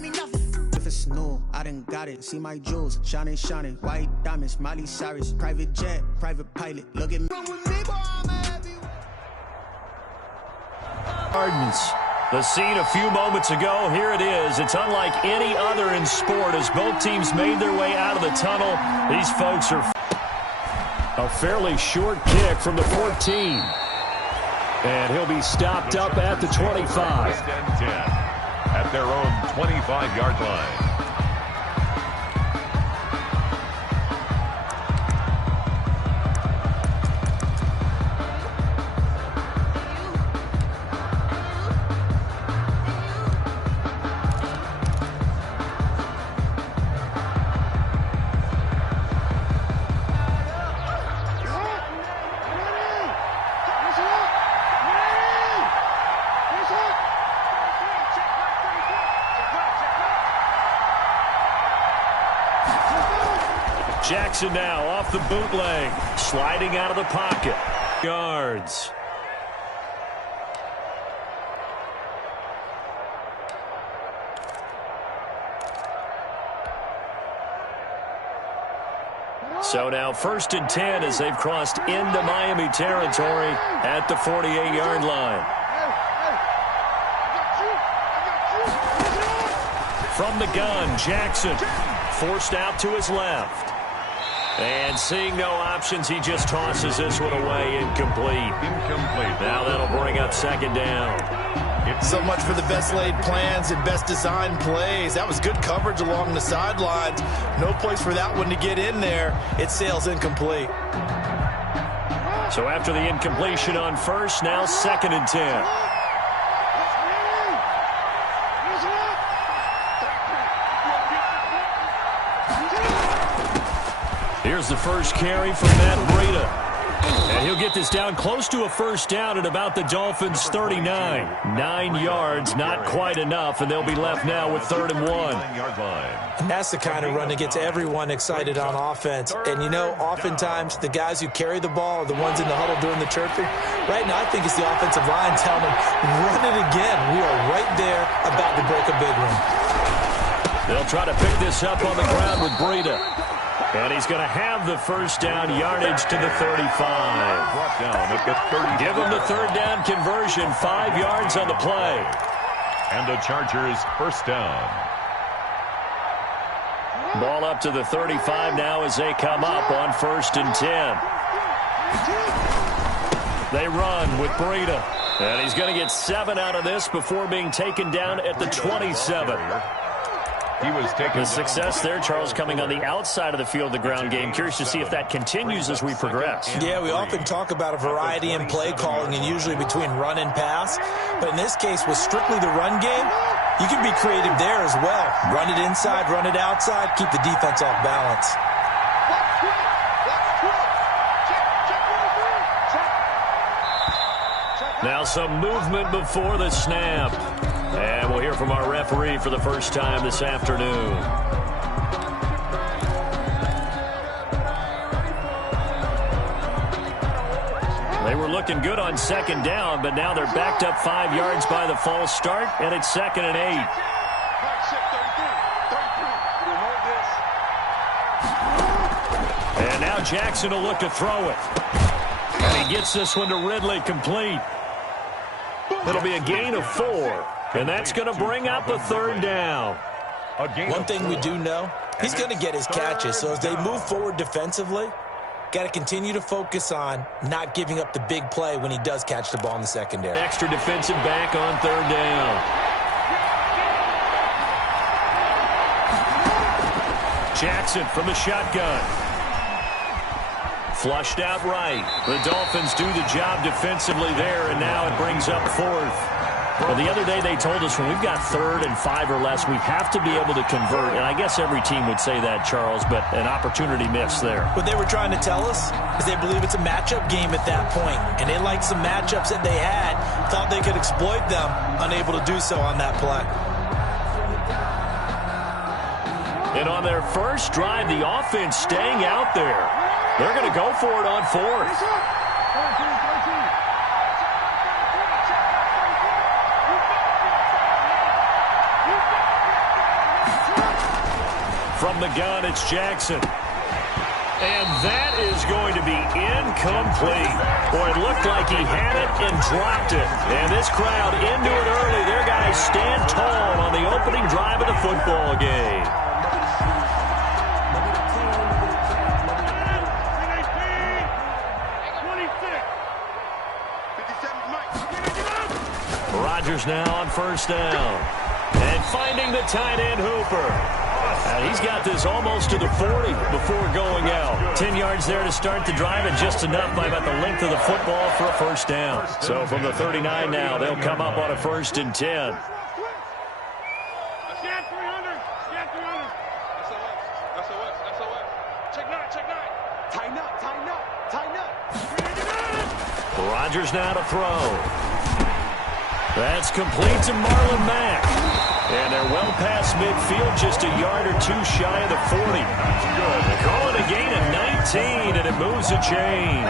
If it's new, I done got it. See my jewels, shining, shining. White diamonds, Miley Cyrus. Private jet, private pilot. Look at me. Gardens. The scene a few moments ago, here it is. It's unlike any other in sport as both teams made their way out of the tunnel. These folks are a fairly short kick from the 14. And he'll be stopped up at the 25. At their own 25-yard line. Jackson now off the bootleg, sliding out of the pocket. Yards. So now 1st and 10 as they've crossed into Miami territory at the 48-yard line. From the gun, Jackson forced out to his left. And seeing no options, he just tosses this one away, incomplete. Now that'll bring up 2nd down. So much for the best laid plans and best designed plays. That was good coverage along the sidelines. No place for that one to get in there. It sails incomplete. So after the incompletion on 1st, now 2nd and 10. Here's the first carry from Matt Breida. And he'll get this down close to a 1st down at about the Dolphins' 39. 9 yards, not quite enough, and they'll be left now with 3rd and 1. And that's the kind of run that gets everyone excited on offense. And, you know, oftentimes the guys who carry the ball are the ones in the huddle doing the chirping. Right now, I think it's the offensive line telling them, run it again. We are right there about to break a big one. They'll try to pick this up on the ground with Breida. And he's going to have the 1st down, yardage to the 35. Give him the 3rd down conversion, 5 yards on the play. And the Chargers 1st down. Ball up to the 35 now as they come up on 1st and 10. They run with Breida. And he's going to get 7 out of this before being taken down at the 27. He was taking the success there, Charles, coming on the outside of the field, the ground game. Curious to see if that continues as we progress. Yeah, we often talk about a variety in play calling and usually between run and pass. But in this case, with strictly the run game, you can be creative there as well. Run it inside, run it outside, keep the defense off balance. Now some movement before the snap. And we'll hear from our referee for the first time this afternoon. They were looking good on 2nd down, but now they're backed up 5 yards by the false start, and it's 2nd and 8. And now Jackson will look to throw it. And he gets this one to Ridley, complete. It'll be a gain of 4. And that's going to bring up a 3rd down. One thing we do know, he's going to get his catches. So as they move forward defensively, got to continue to focus on not giving up the big play when he does catch the ball in the secondary. Extra defensive back on 3rd down. Jackson from the shotgun. Flushed out right. The Dolphins do the job defensively there, and now it brings up 4th. Well, the other day they told us when we've got 3rd and 5 or less, we have to be able to convert. And I guess every team would say that, Charles, but an opportunity missed there. What they were trying to tell us is they believe it's a matchup game at that point. And they liked some matchups that they had, thought they could exploit them, unable to do so on that play. And on their first drive, the offense staying out there. They're going to go for it on 4th. From the gun, it's Jackson. And that is going to be incomplete. Boy, it looked like he had it and dropped it. And this crowd into it early. Their guys stand tall on the opening drive of the football game. Rodgers now on first down. And finding the tight end Hooper. He's got this almost to the 40 before going out. 10 yards there to start the drive, and just enough by about the length of the football for a first down. So from the 39 now, they'll come up on a 1st and 10. Rodgers now to throw. That's complete to Marlon Mack. And they're well past midfield, just a yard or two shy of the 40. They call it a gain of 19, and it moves the chains.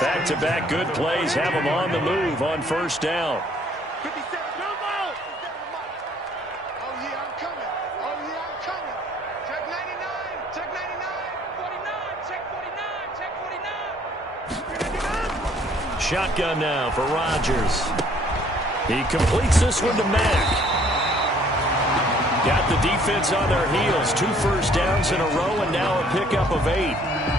Back-to-back good plays have them on the move on first down. Shotgun now for Rodgers. He completes this one to Mack. Got the defense on their heels. 2 first downs in a row, and now a pickup of 8.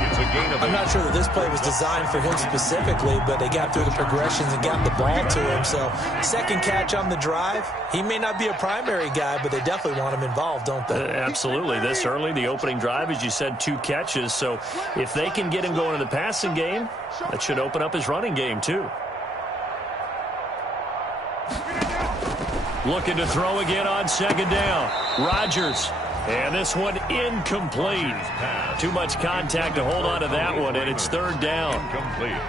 It's a gain of 8. I'm not sure that this play was designed for him specifically, but they got through the progressions and got the ball to him. So, second catch on the drive. He may not be a primary guy, but they definitely want him involved, don't they? Absolutely. This early, the opening drive, as you said, 2 catches. So, if they can get him going in the passing game, that should open up his running game, too. Looking to throw again on second down. Rodgers. And this one incomplete. Too much contact to hold on to that one, and it's 3rd down.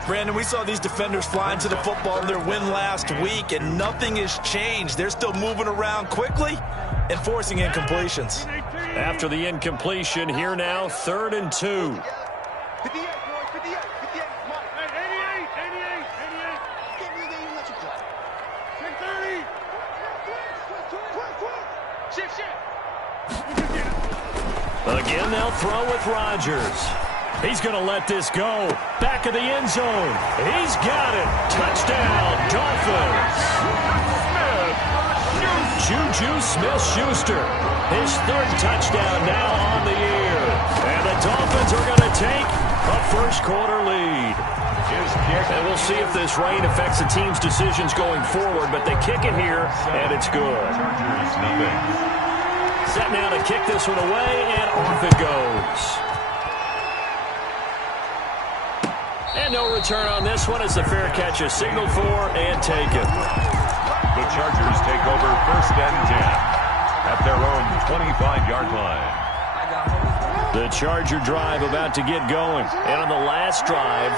Brandon, we saw these defenders flying to the football in their win last week, and nothing has changed. They're still moving around quickly and forcing incompletions. After the incompletion, here now, 3rd and 2. Again, they'll throw with Rodgers. He's going to let this go. Back of the end zone. He's got it. Touchdown, Dolphins. Juju Smith-Schuster. His 3rd touchdown now on the year. And the Dolphins are going to take a first-quarter lead. And we'll see if this rain affects the team's decisions going forward, but they kick it here, and it's good. Set now to kick this one away, and off it goes. And no return on this one as the fair catch is signaled for and taken. The Chargers take over 1st and 10 at their own 25-yard line. The Charger drive about to get going. And on the last drive,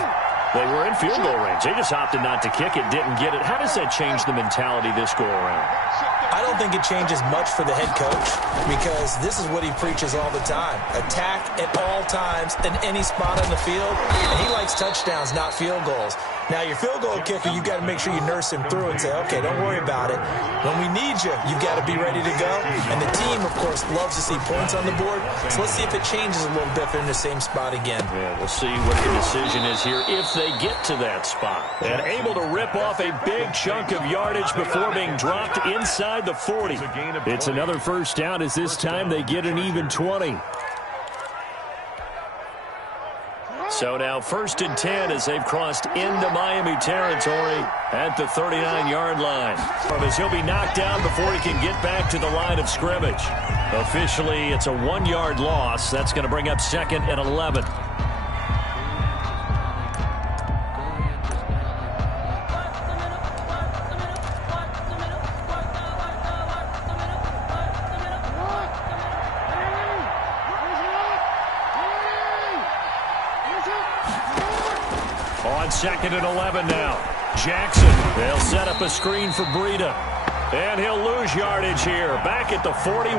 they were in field goal range. They just opted not to kick it, didn't get it. How does that change the mentality this go-around? I don't think it changes much for the head coach because this is what he preaches all the time. Attack at all times in any spot on the field, and he likes touchdowns, not field goals. Now, your field goal kicker, you've got to make sure you nurse him through and say, okay, don't worry about it. When we need you, you've got to be ready to go. And the team, of course, loves to see points on the board. So let's see if it changes a little bit if they're in the same spot again. Yeah, we'll see what the decision is here if they get to that spot. And able to rip off a big chunk of yardage before being dropped inside the 40. It's another first down as this time they get an even 20. So now 1st and 10 as they've crossed into Miami territory at the 39-yard line. As he'll be knocked down before he can get back to the line of scrimmage. Officially, it's a 1-yard loss. That's going to bring up 2nd and 11. On 2nd and 11 now. Jackson, they'll set up a screen for Breida. And he'll lose yardage here, back at the 41.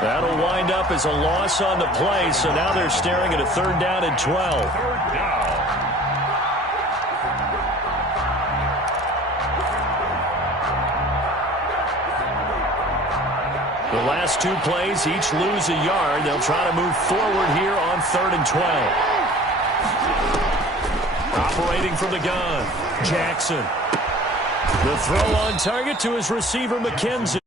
That'll wind up as a loss on the play, so now they're staring at a 3rd down and 12. The last two plays each lose a yard. They'll try to move forward here on 3rd and 12. Operating from the gun, Jackson. The throw on target to his receiver, McKenzie.